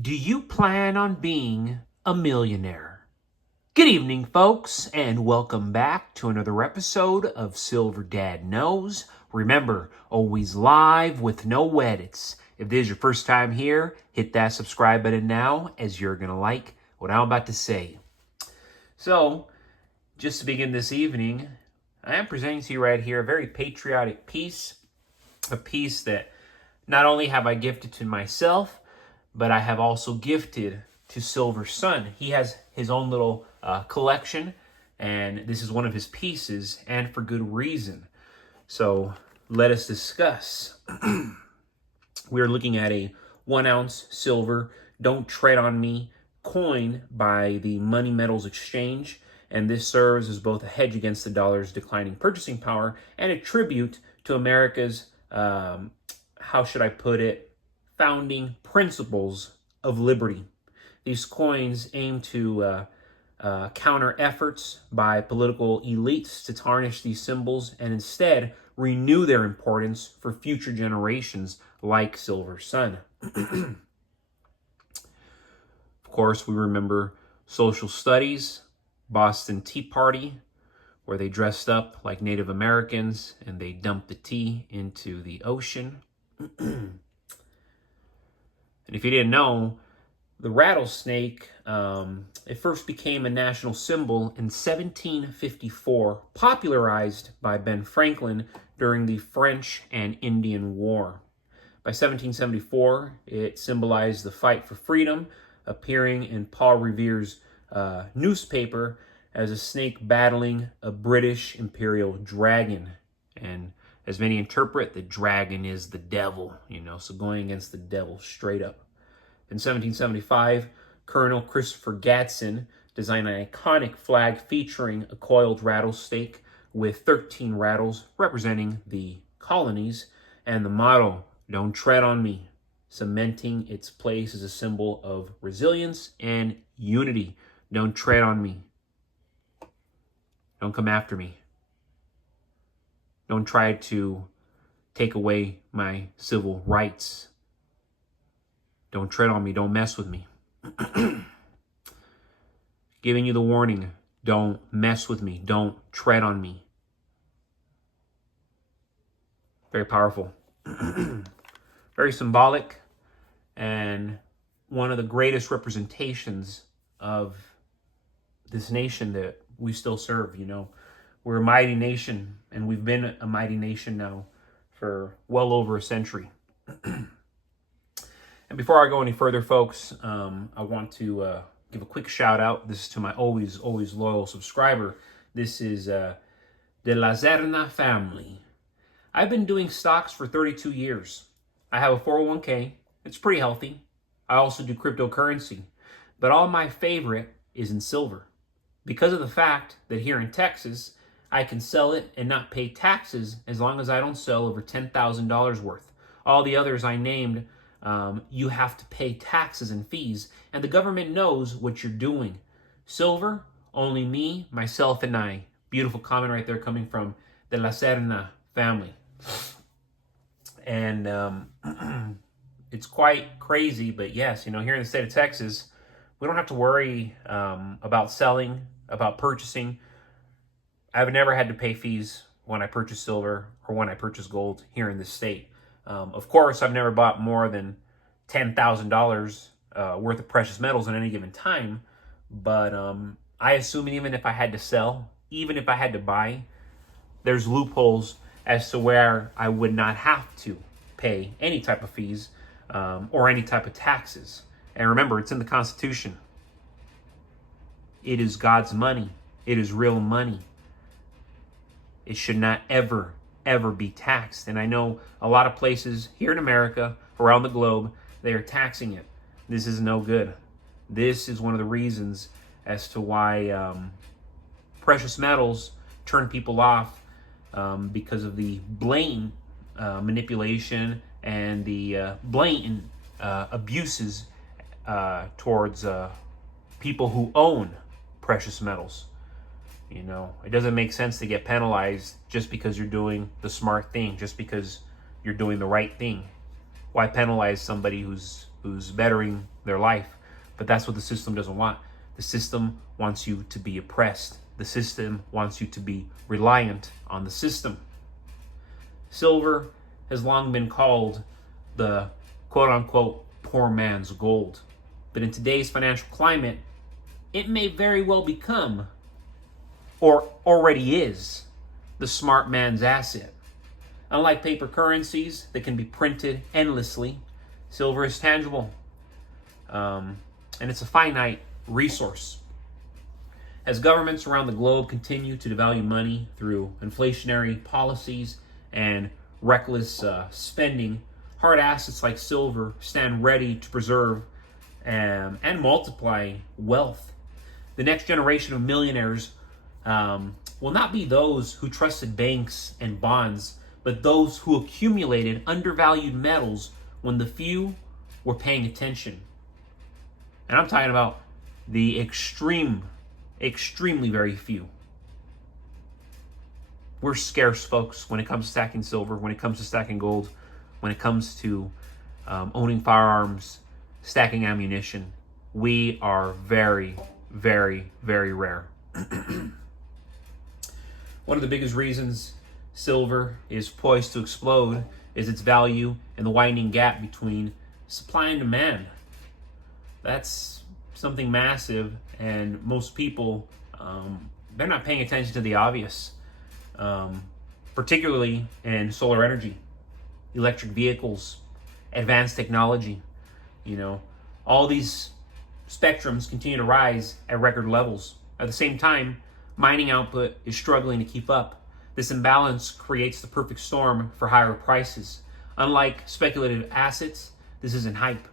Do you plan on being a millionaire? Good evening, folks, and welcome back to another episode of Silver Dad Knows. Remember, always live with no edits. If this is your first time here, hit that subscribe button now, as you're going to like what I'm about to say. So, just to begin this evening, I am presenting to you right here a very patriotic piece, a piece that not only have I gifted to myself, but I have also gifted to Silver Sun. He has his own little collection, and this is one of his pieces, and for good reason. So let us discuss. We are looking at a 1 ounce silver Don't Tread on Me coin by the Money Metals Exchange, and this serves as both a hedge against the dollar's declining purchasing power and a tribute to America's, how should I put it, founding principles of liberty. These coins aim to counter efforts by political elites to tarnish these symbols and instead renew their importance for future generations like Silver Sun. Of course, we remember social studies, Boston Tea Party, where they dressed up like Native Americans and they dumped the tea into the ocean. And if you didn't know, the rattlesnake, it first became a national symbol in 1754, popularized by Ben Franklin during the French and Indian War. By 1774, it symbolized the fight for freedom, appearing in Paul Revere's newspaper as a snake battling a British imperial dragon. And as many interpret, the dragon is the devil, so going against the devil straight up. In 1775, Colonel Christopher Gadsden designed an iconic flag featuring a coiled rattlesnake with 13 rattles representing the colonies and the motto, "Don't tread on me," cementing its place as a symbol of resilience and unity. Don't tread on me. Don't come after me. Don't try to take away my civil rights. Don't tread on me. Don't mess with me. Giving you the warning. Don't mess with me. Don't tread on me. Very powerful. Very symbolic. And one of the greatest representations of this nation that we still serve. We're a mighty nation, and we've been a mighty nation now for well over a century. And before I go any further, folks, I want to give a quick shout out. This is to my always loyal subscriber. This is the Lazerna family. I've been doing stocks for 32 years. I have a 401k. It's pretty healthy. I also do cryptocurrency. But all my favorite is in silver, because of the fact that here in Texas, I can sell it and not pay taxes as long as I don't sell over $10,000 worth. All the others I named, you have to pay taxes and fees, and the government knows what you're doing. Silver, only me, myself, and I. Beautiful comment right there coming from the La Serna family. And it's quite crazy, but yes, here in the state of Texas, we don't have to worry about selling, about purchasing. I've never had to pay fees when I purchase silver or when I purchase gold here in this state. Of course, I've never bought more than $10,000 worth of precious metals at any given time. But I assume even if I had to sell, even if I had to buy, there's loopholes as to where I would not have to pay any type of fees or any type of taxes. And remember, it's in the Constitution. It is God's money. It is real money. It should not ever be taxed. And I know a lot of places here in America, around the globe, they are taxing it. This is no good. This is one of the reasons as to why precious metals turn people off, because of the blatant manipulation and the blatant abuses towards people who own precious metals. It doesn't make sense to get penalized just because you're doing the smart thing, just because you're doing the right thing. Why penalize somebody who's bettering their life. But that's what the system doesn't want. The system wants you to be oppressed. The system wants you to be reliant on the system. Silver has long been called the quote-unquote poor man's gold. But in today's financial climate, it may very well become, or already is, the smart man's asset. Unlike paper currencies that can be printed endlessly, silver is tangible. And it's a finite resource. As governments around the globe continue to devalue money through inflationary policies and reckless spending, hard assets like silver stand ready to preserve and multiply wealth. The next generation of millionaires will not be those who trusted banks and bonds, but those who accumulated undervalued metals when the few were paying attention. And I'm talking about the extremely very few. We're scarce folks when it comes to stacking silver, when it comes to stacking gold, when it comes to owning firearms, stacking ammunition. We are very, very, very rare. One of the biggest reasons silver is poised to explode is its value and the widening gap between supply and demand. That's something massive, and most people, they're not paying attention to the obvious, particularly in solar energy, electric vehicles, advanced technology. All these spectrums continue to rise at record levels. At the same time, mining output is struggling to keep up. This imbalance creates the perfect storm for higher prices. Unlike speculative assets, this isn't hype.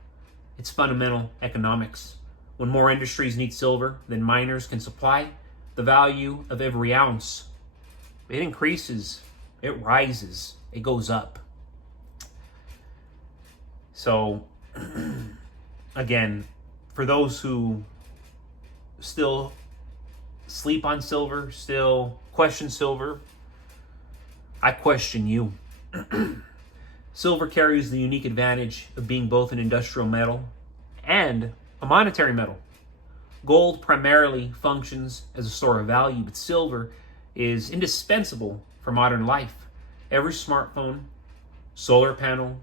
It's fundamental economics. When more industries need silver than miners can supply, the value of every ounce, it increases, it rises, it goes up. So, again, for those who still sleep on silver, still question silver, I question you. Silver carries the unique advantage of being both an industrial metal and a monetary metal. Gold primarily functions as a store of value, but silver is indispensable for modern life. Every smartphone, solar panel,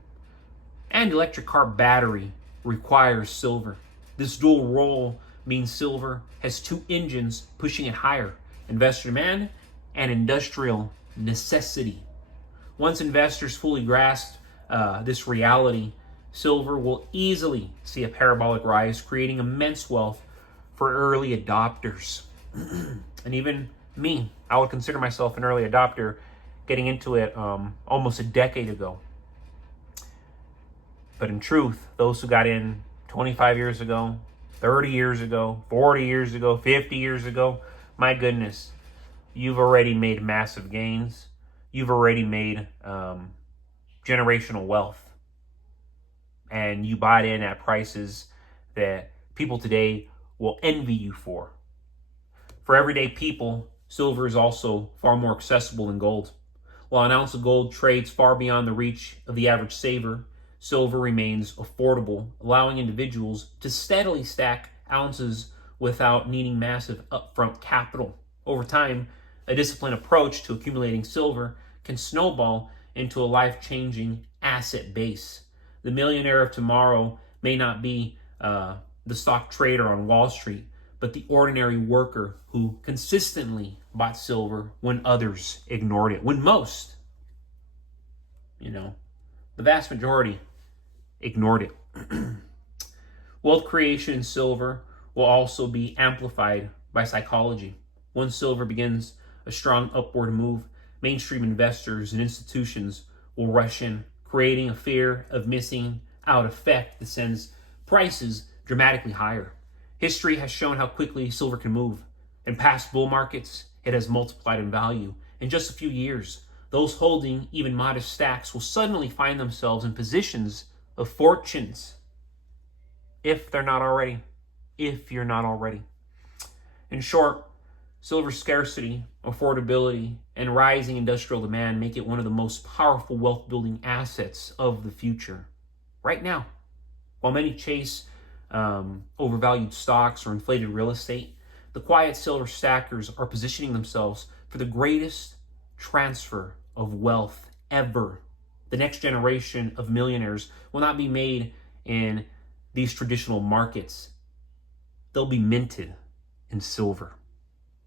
and electric car battery requires silver. This dual role means silver has two engines pushing it higher: investor demand and industrial necessity. Once investors fully grasp this reality, silver will easily see a parabolic rise, creating immense wealth for early adopters. And even me, I would consider myself an early adopter, getting into it almost a decade ago. But in truth, those who got in 25 years ago, 30 years ago, 40 years ago, 50 years ago, my goodness, you've already made massive gains. You've already made generational wealth. And you bought in at prices that people today will envy you for. For everyday people, silver is also far more accessible than gold. While an ounce of gold trades far beyond the reach of the average saver, silver remains affordable, allowing individuals to steadily stack ounces without needing massive upfront capital. Over time, a disciplined approach to accumulating silver can snowball into a life-changing asset base. The millionaire of tomorrow may not be the stock trader on Wall Street, but the ordinary worker who consistently bought silver when others ignored it, when most, the vast majority ignored it. Wealth creation in silver will also be amplified by psychology. Once silver begins a strong upward move, mainstream investors and institutions will rush in, creating a fear of missing out effect that sends prices dramatically higher. History has shown how quickly silver can move. In past bull markets, it has multiplied in value. In just a few years, those holding even modest stacks will suddenly find themselves in positions of fortunes, if they're not already. If you're not already. In short, silver's scarcity, affordability, and rising industrial demand make it one of the most powerful wealth-building assets of the future. Right now, while many chase overvalued stocks or inflated real estate, the quiet silver stackers are positioning themselves for the greatest transfer of wealth ever. The next generation of millionaires will not be made in these traditional markets. They'll be minted in silver.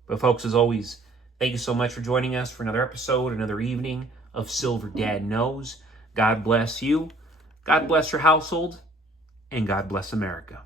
But folks, as always, thank you so much for joining us for another episode, another evening of Silver Dad Knows. God bless you. God bless your household. And God bless America.